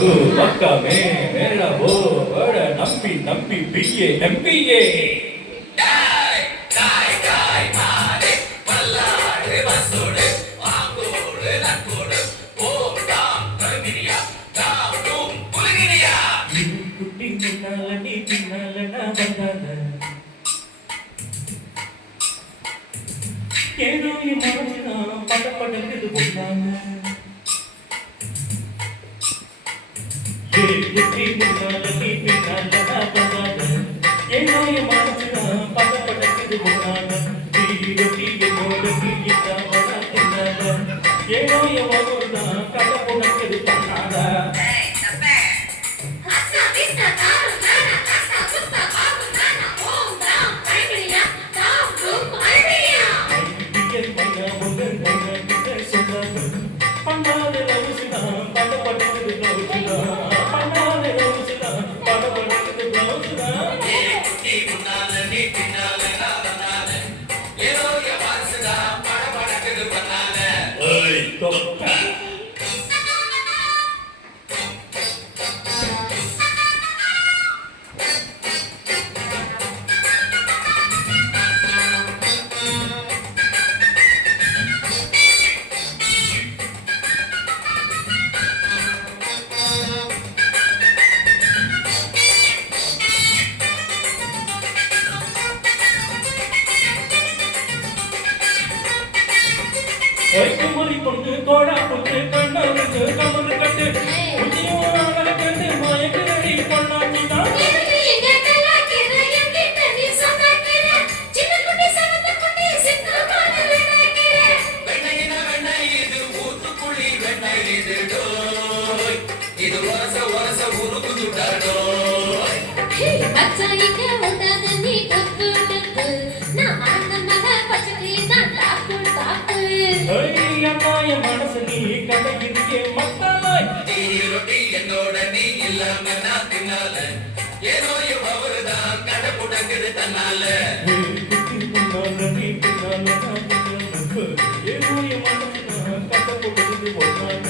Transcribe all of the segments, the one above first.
பக்கமே வேறவோ வட நம்பி நம்பி பிஏ எம்பிஏ குட்டி பின்னால நீ பின்னால நான் வந்தான ஏதோ என் மனசுதான் படப்படக்குது பொண்ணாங்க குட்டி பின்னால நீ பின்னால நான் வந்தான ஏதோ என் மனசுதான் படப்படக்குது பொண்ணாங்க தீரொட்டி என்னோட தீயத்தாவ தின்னால ஏதோ என் மனசுதான் கடப்புடக்குது பண்ணாத குமரி பொண்ணு கோடா பொண்ணு கண்ணாருக்கு கமரு கட்டு உச்சியோட கண்டு மயக்கடி பொண்ணாச்சுதான் இது வரச வரச உருகுதுடாடோ பச்சை இங்க வந்தது நீ கொத்து நான் அந்த மக பச்சை நான் டாக்கு டாக்கு ஐயம்மாய மனசு நீ கதையிரியே மத்தாய் தீரொட்டி என்னோட நீ இல்லாம நான் தின்னால ஏதோ அவருதான் கடை புடங்குது தன்னால குட்டி முன்னால நீ பின்னால நான் தின்னால ஏதோ மனசுதான் கடை புடங்குது பொண்ணால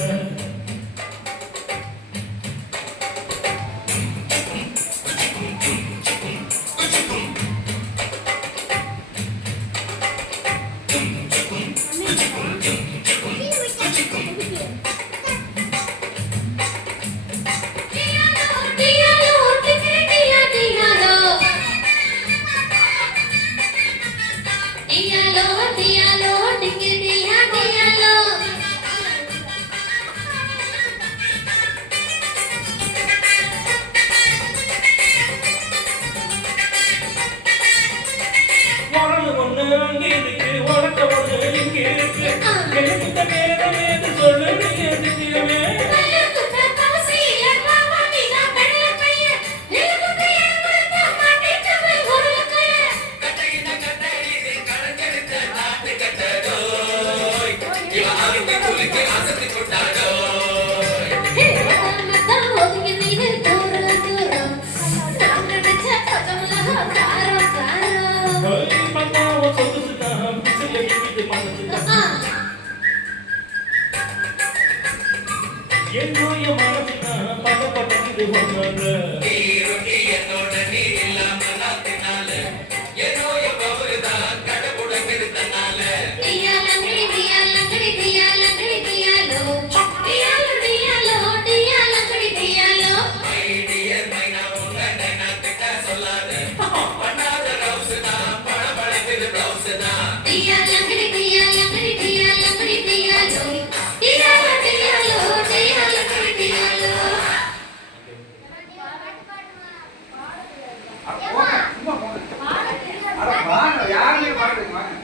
என்னோட மனசுதான் படப்பட்டது ஒன்னால தீரொட்டி என்னோட நீ இல்லாம நான் தின்னால ஏதோ அவருதான் கடை புடங்குது தன்னால தியாலங்கடி தியாலங்கடி தியாலங்கடி தியாலோ தியாலோ தியாலோ தியாலங்கடி தியாலோ மை டியர் மைனா உங்க நாட்டுக்க சொல்லாத பண்ணாத ரவுஸ் தான் படபடக்குது ப்ளவுஸ் தான் தியாலங்கடி தியாலங்கடி தியாலங்கடி தியாலோ தியாலோ தியாலோ யாருமே பாடுங்க